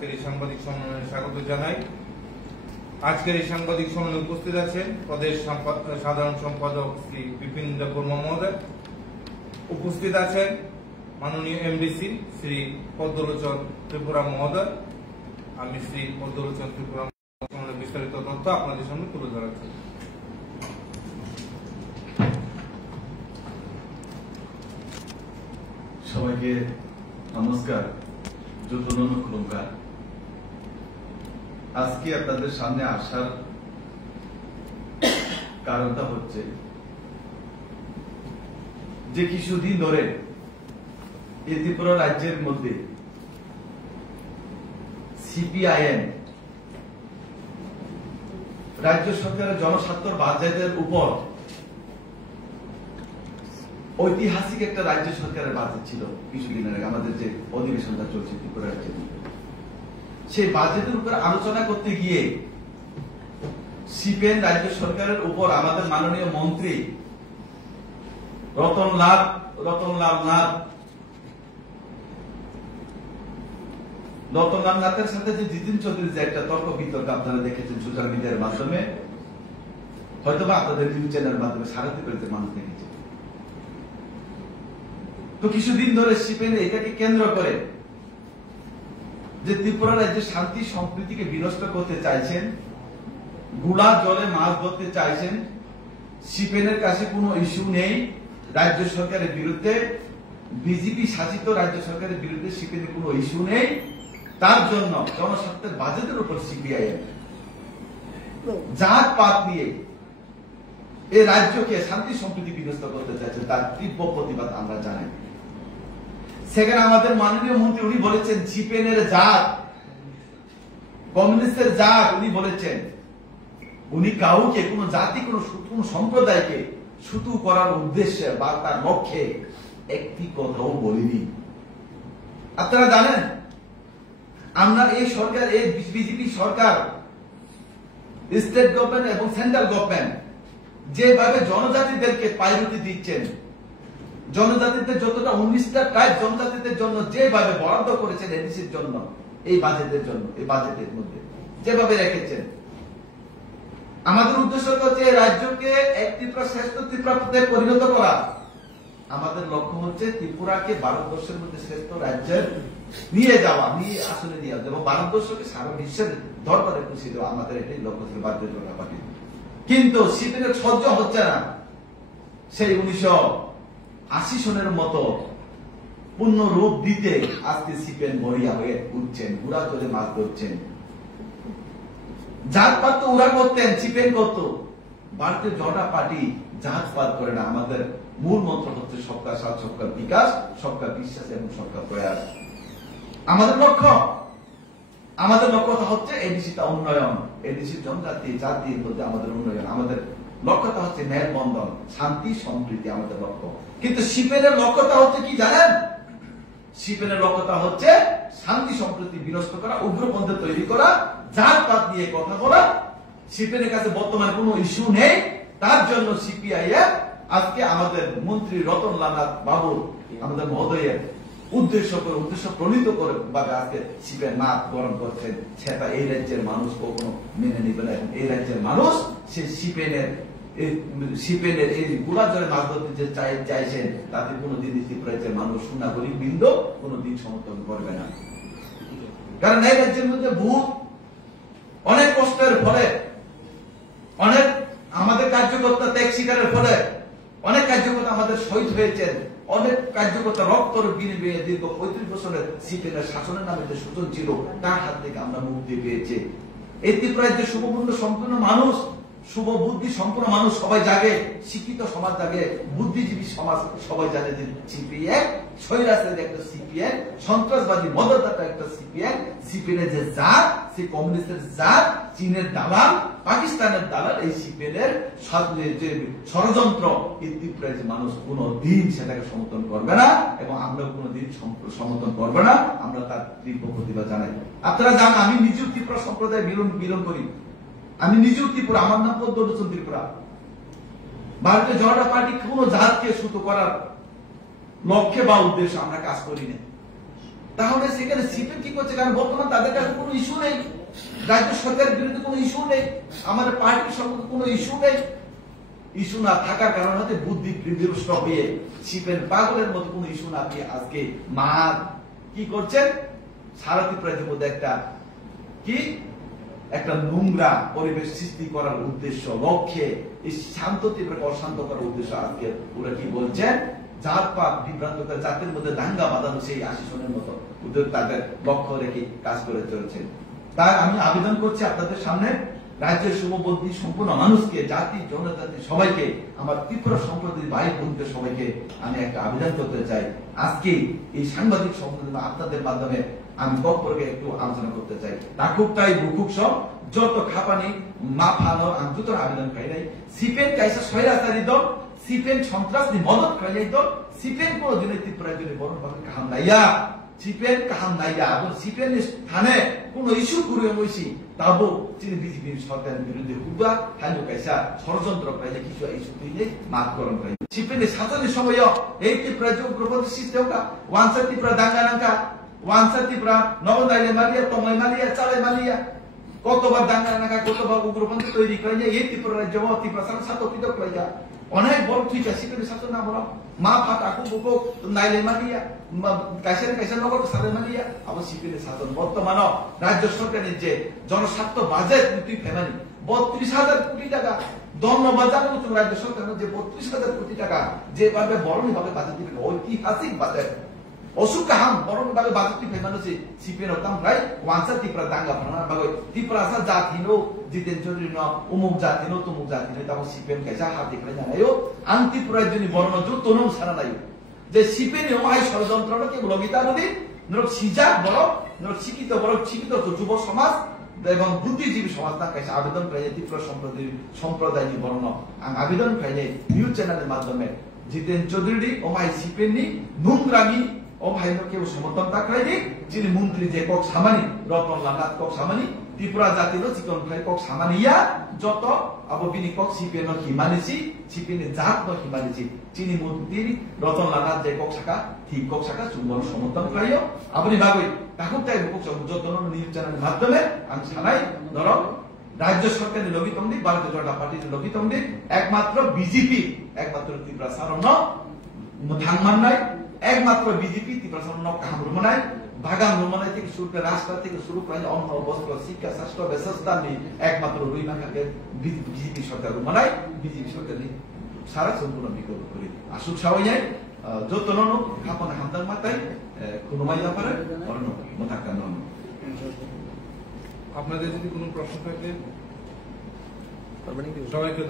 আজকের এই সাংবাদিক সম্মেলনে স্বাগত জানাই। আজকের এই সাংবাদিক সম্মেলনে উপস্থিত আছেন প্রদেশ সাধারণ সম্পাদক শ্রী বিপিন দেববর্মা মহোদয়, উপস্থিত আছেন মাননীয় এমডিসি শ্রী পদ্মলোচন ত্রিপুরা মহোদয়। আমি শ্রী পদ্মলোচন ত্রিপুরা বিস্তারিত তথ্য আপনাদের সামনে তুলে ধরাচ্ছি। সবাইকে নমস্কার, খুলুমকার। আজকে আপনাদের সামনে আসার কারণটা হচ্ছে যে কিছুদিন ধরে এই ত্রিপুরা রাজ্যের মধ্যে সিপিআইএম রাজ্য সরকারের জনস্বার্থের বাজেটের উপর ঐতিহাসিক একটা রাজ্য সরকারের বাজেট ছিল কিছুদিন আগে, আমাদের যে অধিবেশনটা চলছে ত্রিপুরা রাজ্যে, সেই বাজেটের উপর আলোচনা করতে গিয়ে সিপিএম রাজ্য সরকারের উপর আমাদের মাননীয় মন্ত্রী রতনলাল নাথের সাথে যে জিতিন চৌধুরী যে একটা তর্ক বিতর্ক আপনারা দেখেছেন সোশ্যাল মিডিয়ার মাধ্যমে, হয়তোবা আপনাদের নিউজ চ্যানেলের মাধ্যমে সারা ত্রিপুরাতে মানুষ দেখেছে। তো কিছুদিন ধরে সিপিএম এটাকে কেন্দ্র করে যে ত্রিপুরা রাজ্যের শান্তি সম্প্রীতিকে বিনষ্ট করতে চাইছেন, গুড়া জলে মাছ ধরতে চাইছেন। সিপিএম এর কাছে কোনো ইস্যু নেই রাজ্য সরকারের বিরুদ্ধে, বিজেপি শাসিত রাজ্য সরকারের বিরুদ্ধে সিপিএম এর কোনো ইস্যু নেই। তার জন্য জনস্বার্থের বাজেটের উপর সিপিআইএম জাতপাত নিয়ে এই রাজ্যকে শান্তি সম্প্রীতি বিনষ্ট করতে চাইছেন, তার তীব্র প্রতিবাদ আমরা জানাই। সেখানে আমাদের মাননীয় মন্ত্রী উনি বলেছেন সিপিএম এর জাত, কমিউনিস্টের জাত উনি বলেছেন। উনি কাউকে কোন জাতি কোন সম্প্রদায়কে শুধু করার উদ্দেশ্যে বা তার লক্ষ্যে একটি কথাও বলিনি। আপনারা জানেন আমরা এই সরকার, এই বিজেপি সরকার, স্টেট গভর্নমেন্ট এবং সেন্ট্রাল গভর্নমেন্ট যেভাবে জনজাতিদেরকে প্রায়োরিটি দিচ্ছেন, জনজাতিদের যতটা 19টা ট্রাইব জনজাতিদের জন্য যেভাবে বরাদ্দ করেছেন এনডিসির জন্য, এই বাজেটের জন্য, এই বাজেটের মধ্যে যেভাবে রেখেছেন, আমাদের উদ্দেশ্য হচ্ছে রাজ্যকে এক ত্রিপুরা শ্রেষ্ঠ ত্রিপুরাতে পরিণত করা। আমাদের লক্ষ্য হচ্ছে ত্রিপুরাকে ভারতবর্ষের মধ্যে শ্রেষ্ঠ রাজ্যের নিয়ে যাওয়া, আসলে নিয়ে যাওয়া এবং ভারতবর্ষকে সারা বিশ্বের দরবারে খুশি দেওয়া। আমাদের এটাই লক্ষ্য ছিল ভারতীয় জনতা পার্টি। কিন্তু সিপিএম সহ্য হচ্ছে না সেই 1980 সনের মতো পূর্ণ রূপ দিতে আজকে সিপিএম মরিয়া হয়ে উঠছেন, গুড়া চলে মাছ ধরছেন। জাতপাত তো ওরা করতেন, সিপিএম করত। ভারতীয় জনতা পার্টি জাতপাত করে না। আমাদের মূল মন্ত্র হচ্ছে সবকা সাথ, সবকা বিকাশ, সবকা বিশ্বাস এবং সবকা প্রয়াস। আমাদের লক্ষ্যটা হচ্ছে এডিসিটা উন্নয়ন, এডিসি জনজাতি জাতির মধ্যে আমাদের উন্নয়ন। আমাদের লক্ষ্যটা হচ্ছে মেলবন্ধন, শান্তি সম্প্রীতি আমাদের লক্ষ্য। কিন্তু সিপিএম এর লক্ষ্যটা হচ্ছে কি জানেন? সিপিএম এর লক্ষ্যটা হচ্ছে শান্তি সম্প্রীতি বিনষ্ট করা, উগ্রপন্থী তৈরি করা, জাতপাত নিয়ে কথা বলা। সিপিএম এর কাছে বর্তমানে কোনো ইস্যু নেই। তার জন্য সিপিআইএম আজকে আমাদের মন্ত্রী রতনলাল নাথ বাবুর, আমাদের মহোদয়ের উদ্দেশ্য প্রণীত করে ভাবে আজকে সিপিএম মাঠ গরম করছেন। সেটা এই রাজ্যের মানুষ কখনো মেনে নিবে না। এই রাজ্যের মানুষ সে সিপিএম এর এই গুড়া জলে মাছ ধরতে যে চাইছেন, তাতে কোনোদিন ত্রিপুরা রাজ্যের মানুষ সুনাগরিক বৃন্দ কোনোদিন সমর্থন করবে না। কারণ এই রাজ্যের মধ্যে ভূত অনেক কষ্টের ফলে, অনেক আমাদের কার্যকর্তা ত্যাগ শিকারের ফলে অনেক কার্যকর্তা আমাদের শহীদ হয়েছেন, অনেক কার্যকর্তা রক্তর বিনিময়ে দীর্ঘ 35 বছরের সিপিএম এর শাসনের নামে যে শোষণ ছিল তার হাত থেকে আমরা মুক্তি পেয়েছি। এই ত্রিপুরা রাজ্যের শুভপূর্ণ সম্পূর্ণ মানুষ, শুভ বুদ্ধি সম্পূর্ণ মানুষ সবাই জাগে, শিক্ষিত সমাজ জাগে, বুদ্ধিজীবী সমাজ সবাই জানে যে সিপিএম স্বৈরাচারী একটা সিপিএম, সন্ত্রাসবাদী মদতদাতা একটা সিপিএম, সিপিএম এর যে জাত, সেই কমিউনিস্টের জাত, চীনের দালাল, পাকিস্তানের দালাল, এই সিপিএম এর যে ষড়যন্ত্র, এই ত্রিপুরার যে মানুষ কোনদিন সেটাকে সমর্থন করবে না এবং আমরা কোনদিন সমর্থন করবে না। আমরা তার তীব্র প্রতিবাদ জানাই। আপনারা জানেন আমি নিজেও ত্রিপুরা সম্প্রদায় মিলন করি। আমি নিজেও ত্রিপুরা, আমার নাম পদ্মলোচন ত্রিপুরা। ভারতীয় জনতা পার্টি কোন জাতকে সুতো করার লক্ষ্যে বা উদ্দেশ্যে আমরা কাজ করি না। তাহলে সেখানে সিপিএম কি করছে? কারণ বর্তমান তাদের কাছে কোনো ইস্যু নেই, রাজ্য সরকারের বিরুদ্ধে কোনো ইস্যু নেই, আমাদের পার্টির সম্পর্কে কোনো ইস্যু নেই। ইস্যু না থাকার কারণে হচ্ছে বুদ্ধি বিভ্রষ্ট হয়ে সিপিএম পাগলের মতো কোনো ইস্যু না পেয়ে আজকে মা কি করছেন? সারা ত্রিপুরার মধ্যে একটা নোংরা পরিবেশ সৃষ্টি করার উদ্দেশ্য লক্ষ্যে এই শান্ত ত্রিপুরাকে অশান্ত করার উদ্দেশ্য আজকে ওরা কি বলছেন? জাতপাত বিভ্রান্ত করে জাতির মধ্যে দাঙ্গা বাঁধানো সেই আশিসনের মতো উদ্যোগ তাদের লক্ষ্য রেখে কাজ করে চলছেন। তাই আমি আবেদন করছি আপনাদের সামনে, রাজ্যের শুভবুদ্ধি সম্পূর্ণ মানুষকে, জাতি জনজাতি সবাইকে, আমার ত্রিপুরা সম্প্রদায়ের ভাই বোনদের সবাইকে আমি একটা আবেদন করতে চাই। আজকে এই সাংবাদিক সম্মেলনে আপনাদের মাধ্যমে আমি সম্পর্কে একটু আলোচনা করতে চাই। তাকুকটাই বুকুক সব যত খাপানি মা ফানো আমি দুটো আবেদন খাই নাই। সিপিএম কাইসা স্বৈরাচারী দল, সিপিএম সন্ত্রাসী মদত খাই দল, সিপিএম কোনো দিনে ত্রিপুরার জন্য বড় ভাবে কাহাম নাইয়া, সিপিএম কাহাম নাইয়া এবং সিপিএম স্থানে কোন ইস্যু করে বসি তাবো তিনি বিজেপি সরকারের বিরুদ্ধে হুদা হাইলো কাইসা ষড়যন্ত্র পাইলে কিছু ইস্যু তুইলে মাতকরণ পাই। সিপিএম শাসনের সময় এই ত্রিপুরা যে উগ্রপন্থী সৃষ্টি হোক ওয়ানসা ত্রিপুরা দাঙ্গা নাঙ্কা, ওয়ানসা ত্রিপুরা নবদাইলে মালিয়া, তমাই মালিয়া, চালাই মালিয়া, কতবার দাঙ্গা নাঙ্কা, কতবার উগ্রপন্থী তৈরি করে এই ত্রিপুরা রাজ্য ত্রিপুরা সাথে পৃথক রাইয়া অনেক বড় ঠিক আছে সিপিএম শাসন না বলা মা ফাট আকু বুকো নাইলে মালিয়া কাইসা নগর সালে মালিয়া আবার সিপিএম শাসন বর্তমান রাজ্য সরকারের যে জনস্বার্থ বাজেট তুই ফেমানি ৩২,০০০ কোটি টাকা ধন্যবাদ জানাবো তুমি রাজ্য সরকারের যে ৩২,০০০ কোটি টাকা যেভাবে বরণী ভাবে বাজেট দিবেন ঐতিহাসিক বাজেট অসুখ কাহাম বরং ভাবে বাজেট ফেমানো সিপিএম হতাম রাই ওয়ানসা ত্রিপুরা দাঙ্গা ফানা ভাবে ত্রিপুরা সা জাতিনো জিতেন চৌধুরী ন উমুক জাতিনো তুমুক জাতিনো তাও সিপিএম কাইসা হাত দেখলে জানাইও আন ত্রিপুরার জন্য বর্ণ জোর তনুম সারা নাই যে সিপিএম আই ষড়যন্ত্র কে লগিতা নদী নরক সিজাক বড় নরক শিক্ষিত যুব সমাজ এবং বুদ্ধিজীবী সমাজ তার কাছে আবেদন করে ত্রিপুরা সম্প্রদায় বর্ণ আবেদন করে নিউজ চ্যানেলের মাধ্যমে জিতেন চৌধুরী ও মাই সিপিএম নি নোংরামি ও ভাই কেউ সমর্থন তাকাই দিক যিনি মন্ত্রী যে কক সামানি রতন লাগাত কক সামানি ত্রিপুরা জাতির চিকন ভাই কক সামানিয়া যত আবো বিনি কক সিপিএম হিমানিছি সিপিএম জাত ন হিমানিছি চিনি মন্ত্রী রতন লাগাত যে কক শাখা ঠিক কক শাখা চুম্বন সমর্থন করাইও আপনি ভাবে তাকুক তাই কক যত নিউজ চ্যানেলের মাধ্যমে আমি ছাড়াই ধরো রাজ্য সরকারের লবিতম দিক ভারতীয় জনতা পার্টির লবিতম দিক একমাত্র বিজেপি একমাত্র ত্রিপুরা সারণ থাংমান নাই একমাত্র বিজেপি ত্রিপুরা সারণ কাহাম রুমনাই বাগান রুমনাই থেকে শুরু করে রাস্তা থেকে শুরু করে অন্ন বস্ত্র শিক্ষা স্বাস্থ্য ব্যবস্থা নিয়ে একমাত্র রুই মাখাকে বিজেপি সরকার রুমনাই বিজেপি সরকার সারা সম্পূর্ণ বিকল্প করে আসুক সবাই যায় যত নন খাপন হামদার মাথায় কোনো মাইয়া পারে অন্য মোটাকা নন। আপনাদের যদি কোনো প্রশ্ন থাকে সবাইকে